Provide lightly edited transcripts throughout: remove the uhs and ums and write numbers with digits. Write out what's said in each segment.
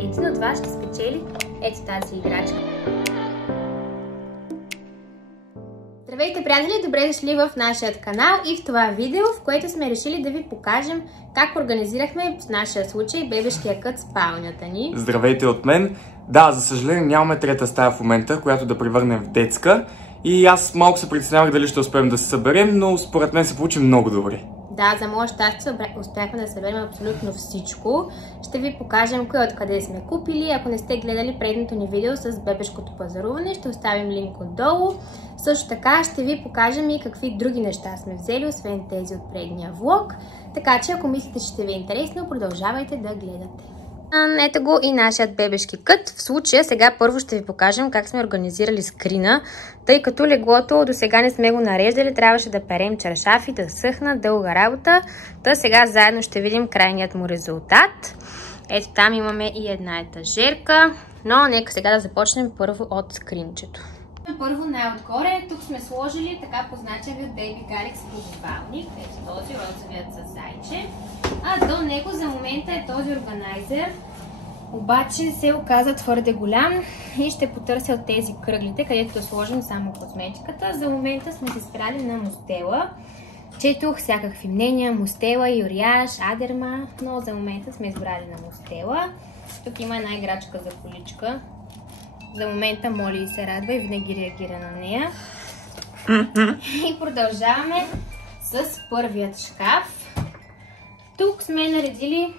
Един от вас ще спечели ето тази играчка. Здравейте, приятели! Добре дошли в нашия канал и в това видео, в което сме решили да ви покажем как организирахме в нашия случай бебешкия кът в спалнята ни. Здравейте от мен! Да, за съжаление нямаме трета стая в момента, която да превърнем в детска. И аз малко се притеснявах дали ще успеем да се съберем, но според мен се получи много добре. Да, за мое щастие успяхме да съберем абсолютно всичко. Ще ви покажем кое откъде сме купили. Ако не сте гледали предното ни видео с бебешкото пазаруване, ще оставим линк отдолу. Също така ще ви покажем и какви други неща сме взели, освен тези от предния влог. Така че ако мислите, че ще ви е интересно, продължавайте да гледате. Ето го и нашият бебешки кът. В случая сега първо ще ви покажем как сме организирали скрина, тъй като леглото до сега не сме го нареждали, трябваше да перем чаршафи, да съхна, дълга работа. Та сега заедно ще видим крайният му резултат. Ето там имаме и една етажерка, но нека сега да започнем първо от скринчето. Първо най-отгоре, тук сме сложили така позначен от Baby Galax повивалник, ето този розовият със зайче, а до него за момента е този органайзер, обаче се оказа твърде голям и ще потърся от тези кръглите, където да сложим само козметиката. За момента сме се спряли на Мустела, четох всякакви мнения, Мустела, Юряш, Адерма, но за момента сме избрали на Мустела. Тук има една играчка за количка. За момента Моли се радва и винаги реагира на нея. И продължаваме с първият шкаф. Тук сме наредили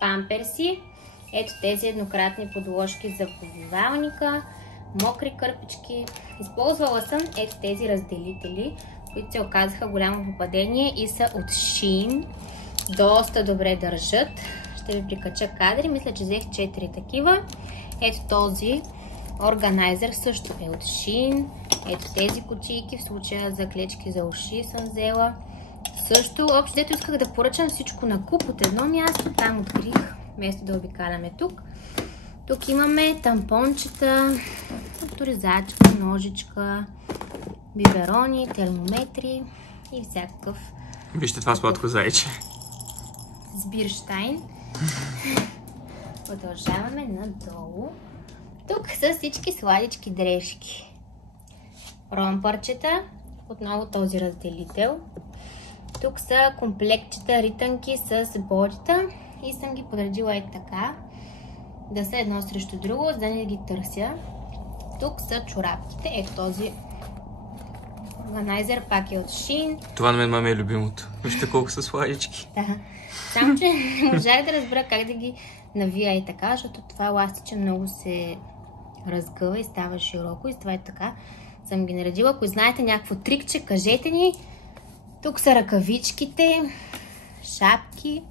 памперси. Ето тези еднократни подложки за повивалника, мокри кърпички. Използвала съм ето тези разделители, които се оказаха голямо попадение и са от Shein. Доста добре държат. Ще ви прикача кадри. Мисля, че взех 4 такива. Ето този органайзер също е от Shein. Ето тези кутийки, в случая за клечки за уши съм взела. Също, общо дето исках да поръчам всичко на куп от едно място, там открих, вместо да обикаляме тук. Тук имаме тампончета, авторизачка, ножичка, биберони, термометри и всякакъв. Вижте това сладко зайче. С Бирштайн. Продължаваме надолу. Тук са всички сладички дрежки. Ромпърчета, отново този разделител. Тук са комплектчета ритънки с бодита и съм ги подредила така, да са едно срещу друго, за да не ги търся. Тук са чорапките, ето този органайзер пак е от Shein. Това на мен маме е любимото. Вижте колко са сладички. Да. Само че не можах да разбера как да ги навия и така, защото това ластиче много се разгъва и става широко и с това е така съм ги наредила. Ако знаете някакво трикче, кажете ни. Тук са ръкавичките, шапки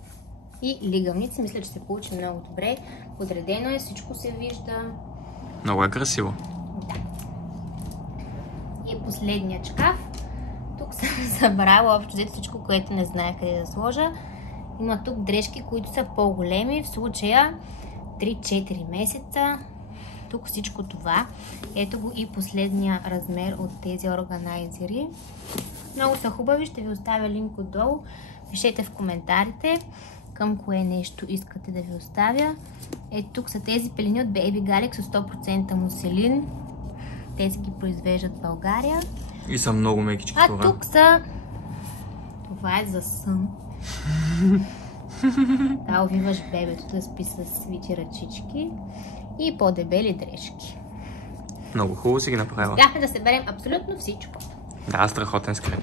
и лигавници. Мисля, че се получи много добре. Подредено е, всичко се вижда. Много е красиво. Да. И последният шкаф. Тук съм събрала общо взето всичко, което не знае къде да сложа. Има тук дрежки, които са по-големи. В случая 3-4 месеца. Тук всичко това. Ето го и последния размер от тези органайзери. Много са хубави, ще ви оставя линк отдолу. Пишете в коментарите към кое нещо искате да ви оставя. Ето тук са тези пелени от Baby Galax с 100% муселин. Тези ги произвеждат в България. И са много мекички това. А тук са... Това е за сън. Да, увиваш бебето да спи с свити ръчички и по-дебели дрежки. Много хубаво си ги направила. Успяхме да съберем абсолютно всичко. Да, страхотен скрин.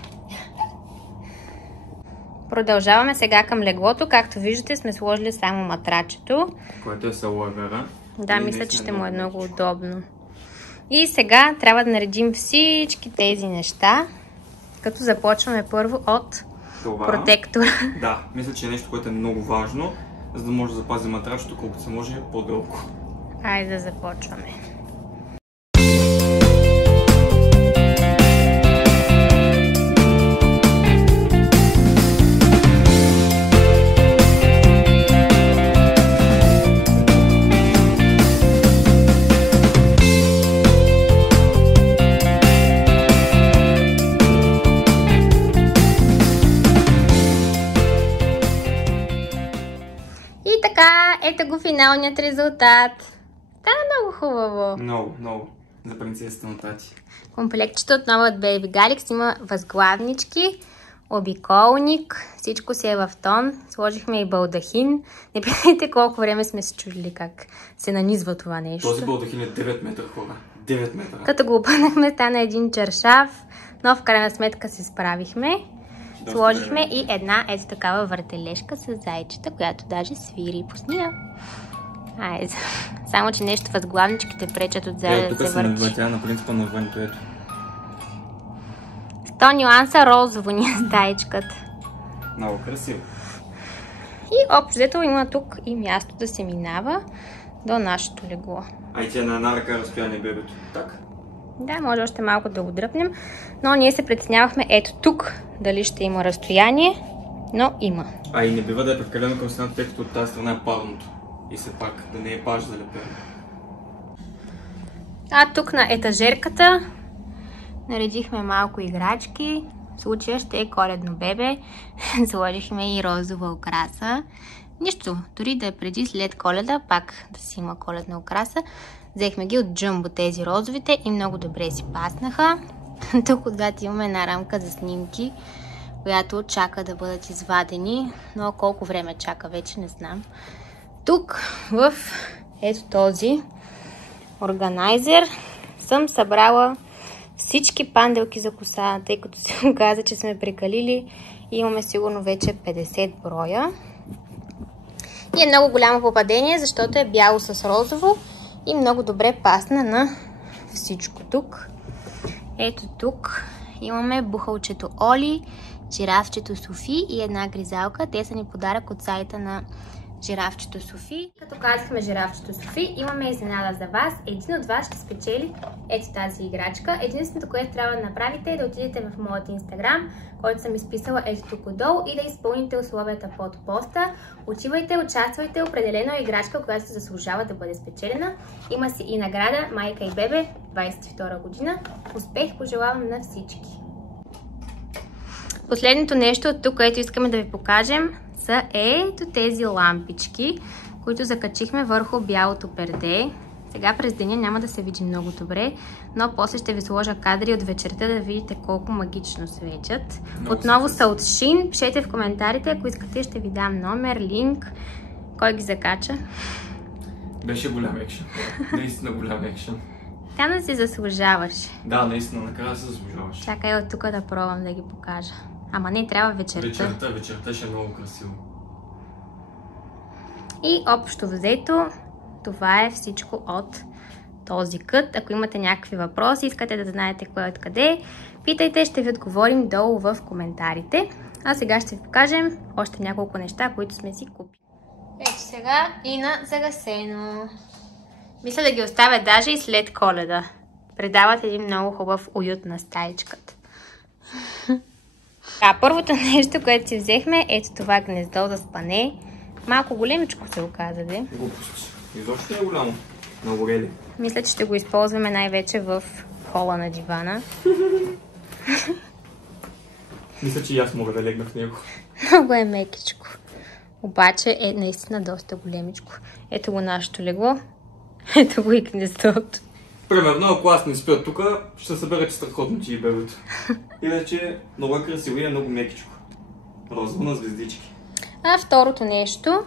Продължаваме сега към леглото. Както виждате, сме сложили само матрачето. Което е с алоевера. Да, мисля, че ще му е много удобно. И сега трябва да наредим всички тези неща, като започваме първо от това, протектора. Да, мисля, че е нещо, което е много важно, за да може да запазим матрачето колкото се може по-дълго. Айде да започваме. така, ето го финалният резултат. Стана много хубаво. Много. За принцесата на тати. Комплектчето отново от Baby Galix има възглавнички, обиколник, всичко си е в тон. Сложихме и балдахин. Не питайте колко време сме се чудили как се нанизва това нещо. Този балдахин е 9 метра, хора. 9 метра. Като го опънахме, стана един чаршаф, но в крайна сметка се справихме. Сложихме и една ето такава въртележка с зайчета, която даже свири. Пусни я. Айде. Само, че нещо възглавничките пречат от заедно да се върти. Тук се надвъртя на принципа на вънето, ето. 100 нюанса розово ни е стаичката. Много красиво. И общо взето има тук и място да се минава до нашето легло. Ай, тя на една ръка разстояние бебето. Так. Да, може още малко да го дръпнем, но ние се притеснявахме ето тук дали ще има разстояние, но има. А и не бива да е прекалено към стената, тъй като от тази страна е парното. И все пак да не е паш залепено. А тук на етажерката наредихме малко играчки. В случая ще е коледно бебе. Заложихме и розова украса. Нищо, дори да е преди след Коледа, пак да си има коледна украса. Взехме ги от Jumbo тези розовите и много добре си паснаха. Тук отзад имаме една рамка за снимки, която чака да бъдат извадени, но колко време чака вече не знам. Тук в ето този органайзер съм събрала всички панделки за коса, тъй като се оказа, че сме прекалили и имаме сигурно вече 50 броя. И е много голямо попадение, защото е бяло с розово и много добре пасна на всичко тук. Ето тук имаме бухалчето Оли, жирафчето Софи и една гризалка. Те са ни подарък от сайта на жирафчето Софи. Като казахме жирафчето Софи, имаме изненада за вас. Един от вас ще спечели ето тази играчка. Единственото, което трябва да направите е да отидете в моят инстаграм, който съм изписала ето тук отдолу и да изпълните условията под поста. Отивайте, участвайте, определено е играчка, която се заслужава да бъде спечелена. Има си и награда Майка и бебе 22 година. Успех пожелавам на всички! Последното нещо от тук, което искаме да ви покажем, са ето тези лампички, които закачихме върху бялото перде. Сега през деня няма да се види много добре, но после ще ви сложа кадри от вечерта да видите колко магично светят. Отново са от Shein. Пишете в коментарите, ако искате, ще ви дам номер, линк. Кой ги закача? Беше голям екшен. Наистина голям екшен. Тя не си заслужаваш. Да, наистина, накрая се заслужаваш. Чакай от тук да пробвам да ги покажа. Ама не, трябва вечерта. Вечерта ще е много красиво. И общо взето, това е всичко от този кът. Ако имате някакви въпроси, искате да знаете кое откъде, питайте, ще ви отговорим долу в коментарите. А сега ще ви покажем още няколко неща, които сме си купили. Ето сега и на загасено. Мисля да ги оставя даже и след Коледа. Предават един много хубав уют на стаичката. Първото нещо, което си взехме, ето това гнездо за спане. Малко големичко се оказа, де. Глупост. Изобщо не е голямо. Много рели. Мисля, че ще го използваме най-вече в хола на дивана. Мисля, че и аз мога да легна в него. Много е мекичко. Обаче е наистина доста големичко. Ето го нашето легло. Ето го и гнездото. Примерно, ако аз не спя тук, ще съберете страхотно ти и бебето. Иначе много е красиво и е много мекичко. Розово на звездички. А второто нещо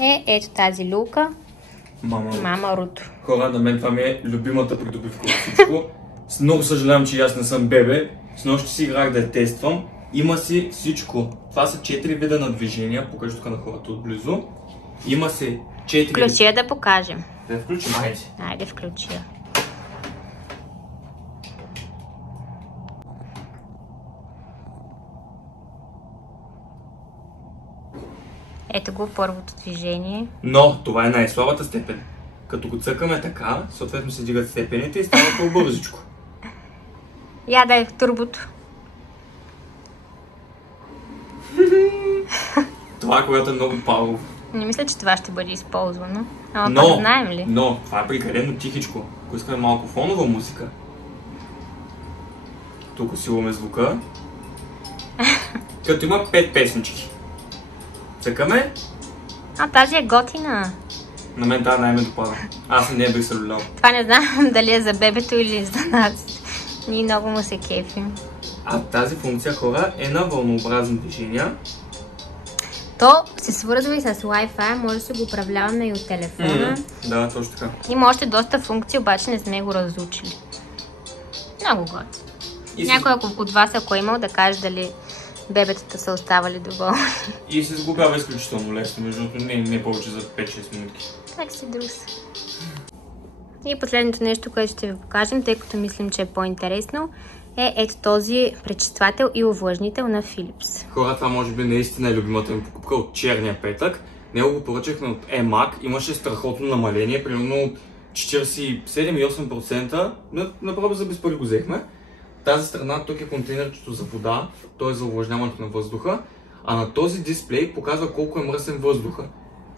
е ето тази люлка. Мама Руто. Хора, на мен това ми е любимата придобивка от всичко. Много съжалявам, че аз не съм бебе. С нощи си играх да я тествам. Има си всичко. Това са 4 вида на движения. Покажи тук на хората отблизо. Има си 4... Включи я да покажем. Да я включим, айде. Айде, включи я. Ето го първото движение. Но това е най-слабата степен. Като го цъкаме така, съответно се дигат степените и става по-бързичко. Я дай в турбото. Това, което е много палово. Не мисля, че това ще бъде използвано. Ама пак знаем ли? Но, това е прекалено тихичко. Ако искаме малко фонова музика. Тук силваме звука. Като има 5 песнички. Цъкаме А, тази е готина. На мен тази най-ме допада. Аз не бих се люлял. Това не знам дали е за бебето или за нас. Ние много му се кефим. А тази функция, хора, е на вълнообразни движения. То се свързва и с Wi-Fi, може да се го управляваме и от телефона. Да, точно така. Има още доста функции, обаче не сме го разучили. Много готино. Някой от вас, ако е имал, да каже дали бебетата са оставали доволни. И се сглобява изключително лесно, между другото не повече за 5-6 минутки. Как си друс. И последното нещо, което ще ви покажем, тъй като мислим, че е по-интересно, е ето този пречиствател и увлажнител на Philips. Хора, това може би наистина е любимата ми покупка от черния петък. Него го поръчахме от EMAG, имаше страхотно намаление, примерно от 47,8%. Направо за без пари го взехме. Тази страна тук е контейнерчето за вода, т.е. за увлажняването на въздуха, а на този дисплей показва колко е мръсен въздуха.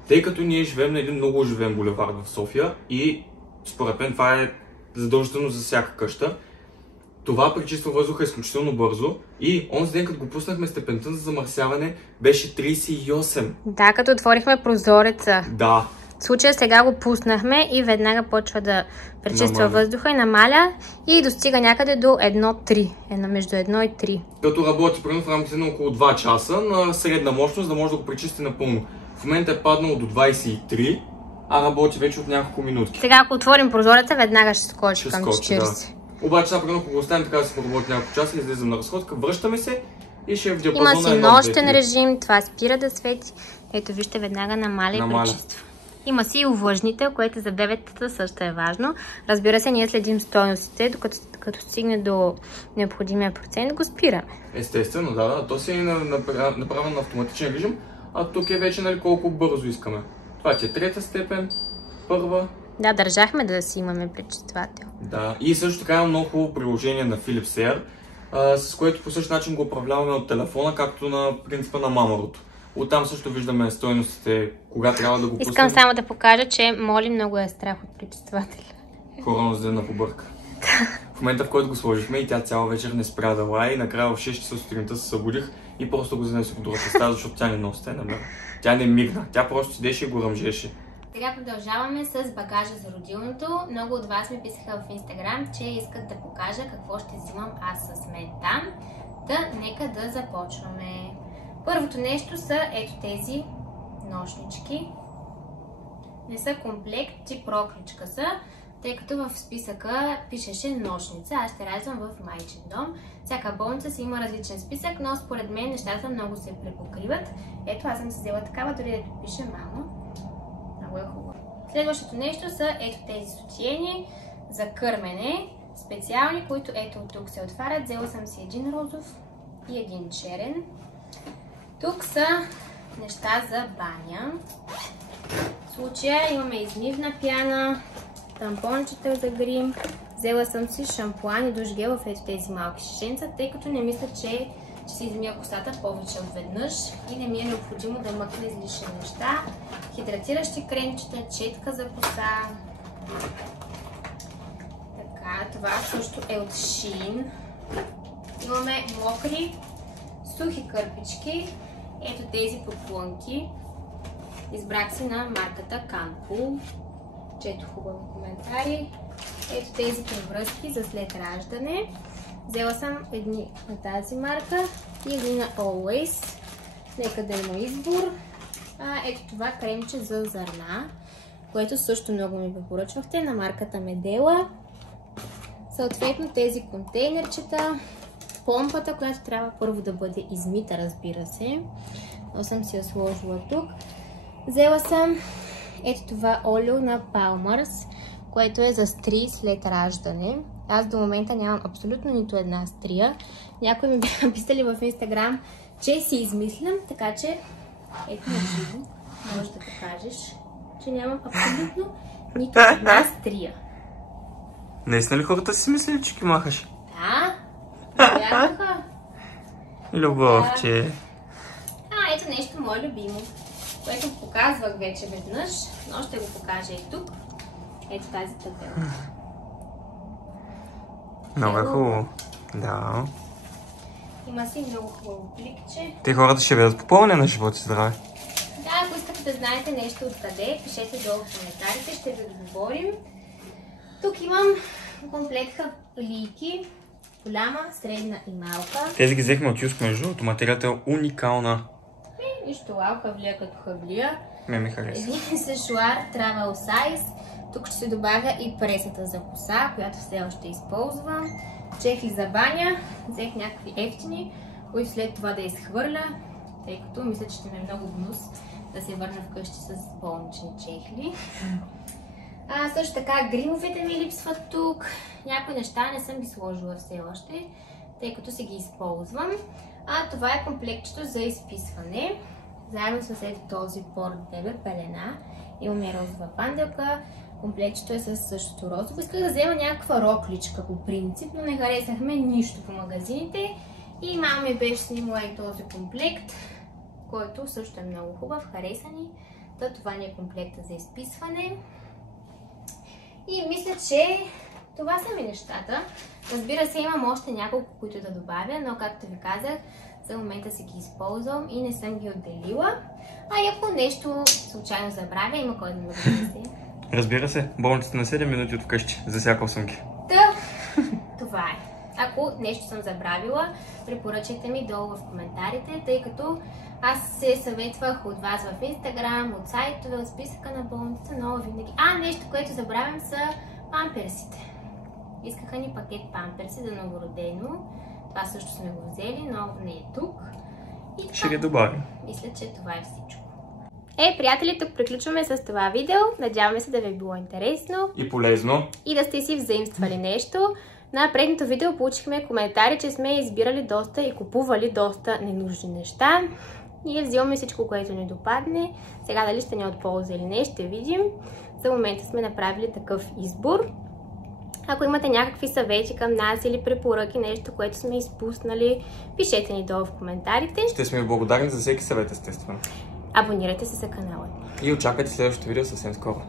Тъй като ние живеем на един много оживен булевард в София и според мен това е задължително за всяка къща. Това пречиства въздуха изключително бързо и онзи ден, като го пуснахме, степента за замърсяване беше 38. Да, като отворихме прозореца. Да. В случая сега го пуснахме и веднага почва да пречиства въздуха и намаля и достига някъде до 1,3. Между 1 и 3. Като работи примерно в рамките на около 2 часа на средна мощност, да може да го пречисти напълно. В момента е паднало до 23, а работи вече от няколко минутки. Сега ако отворим прозореца, веднага ще скочи към 40. Да. Обаче сега примерно, ако го оставим така да се поработи няколко часа, излизам на разходка, връщаме се и ще е в диапазон на 1-2. Има си нощен режим, това спира да свети. Ето вижте, веднага намаля и пречиства. Има си и увлажнител, което за бебетата също е важно. Разбира се, ние следим стойностите, докато като стигне до необходимия процент, го спираме. Естествено, да. То си е направено на автоматичен режим, а тук е вече колко бързо искаме. Това е трета степен, първа. Да, държахме да си имаме пречиствател. Да, и също така има много хубаво приложение на Philips Air, с което по същия начин го управляваме от телефона, както на принципа на мамарото. Оттам също виждаме стойностите, кога трябва да го пуснем. Искам само да покажа, че Моли много е страх от пречиствателя. Хорона за на побърка. В момента, в който го сложихме и тя цяла вечер не спря да лае и накрая в 6 часа сутринта се събудих и просто го занесох в другата стая, защото тя не носи тайна бе. Тя не мигна, тя просто седеше и го ръмжеше. Сега продължаваме с багажа за родилното. Много от вас ми писаха в Инстаграм, че искат да покажа какво ще взимам аз с мен там. Нека да започваме. Първото нещо са ето тези нощнички. Не са комплект, тип рокличка са, тъй като в списъка пишеше нощница. Аз ще раждам в майчин дом. Всяка болница си има различен списък, но според мен нещата много се препокриват. Ето, аз съм си взела такава, дори ето пише мама. Много е хубаво. Следващото нещо са ето тези сутиени за кърмене, специални, които ето от тук се отварят. Взела съм си един розов и един черен. Тук са неща за баня. В случая имаме измивна пяна, тампончета за грим. Взела съм си шампуан и душ гел в ето тези малки шишенца, тъй като не мисля, че си измия косата повече от веднъж и не ми е необходимо да мъкна излишни неща. Хидратиращи кремчета, четка за коса. Така, това също е от Shein. Имаме мокри, сухи кърпички. Ето тези подплънки. Избрах си на марката Canpool. Чето хубави коментари. Ето тези превръзки за след раждане. Взела съм едни на тази марка и едни на Always. Нека да има избор. Ето това кремче за зърна, което също много ми препоръчвахте, на марката Medela. Съответно тези контейнерчета. Помпата, която трябва първо да бъде измита, разбира се. Но съм си я сложила тук. Взела съм ето това олио на Palmer's, което е за стрии след раждане. Аз до момента нямам абсолютно нито една стрия. Някои ми бяха писали в Инстаграм, че си измислям, така че ето на живо можеш да покажеш, че нямам абсолютно нито една стрия. Наистина ли хората си мислили, че ги махаш? Да. Вярваха. Любовче. Ето нещо мое любимо, което показвах вече веднъж, но ще го покажа и тук. Ето тази табела. Много е хубаво. Да. Има си много хубаво пликче. Те хората ще видят попълнение на живот и здраве. Да, ако искате искате да знаете нещо откъде, пишете долу в коментарите, ще ви отговорим. Тук имам комплект хавлийки, голяма, средна и малка. Тези ги взехме от Юск, между другото, материята е уникална. Нищо вау, хавлия като хавлия. Ми хареса. Един сешуар Travel Size. Тук ще се добавя и пресата за коса, която все още използвам. Чехли за баня. Взех някакви ефтини, които след това да изхвърля, тъй като мисля, че ще ме е много гнус да се върна вкъщи с болнични чехли. Също така гримовете ми липсват тук. Някои неща не съм ги сложила все още, тъй като си ги използвам. Това е комплектчето за изписване. Заедно с този порт бебе пелена. Имаме розова панделка. Комплектчето е с същото розово. Исках да взема някаква рокличка по принцип, но не харесахме нищо по магазините. И мама ми беше снимала и този комплект, който също е много хубав, хареса ни. Това ни е комплекта за изписване. И мисля, че това са ми нещата. Разбира се, имам още няколко, които да добавя, но както ви казах, за момента си ги използвам и не съм ги отделила. И ако нещо случайно забравя, има кой да ме донесе. Разбира се, болницата на 7 минути от вкъщи. Засякал съм ги. Това е. Ако нещо съм забравила, препоръчайте ми долу в коментарите, тъй като аз се съветвах от вас в Инстаграм, от сайтове, от списъка на болницата, но винаги... нещо, което забравям, са памперсите. Искаха ни пакет памперси за новородено. Това също сме го взели, но не е тук. И ще ги добавим. Мисля, че това е всичко. Приятели, тук приключваме с това видео. Надяваме се да ви е било интересно. И полезно. И да сте си взаимствали нещо. На предното видео получихме коментари, че сме избирали доста и купували доста ненужни неща. Ние взимаме всичко, което ни допадне. Сега дали ще ни е от полза или не, ще видим. За момента сме направили такъв избор. Ако имате някакви съвети към нас или препоръки, нещо, което сме изпуснали, пишете ни долу в коментарите. Ще сме благодарни за всеки съвет, естествено. Абонирайте се за канала. И очаквайте следващото видео съвсем скоро.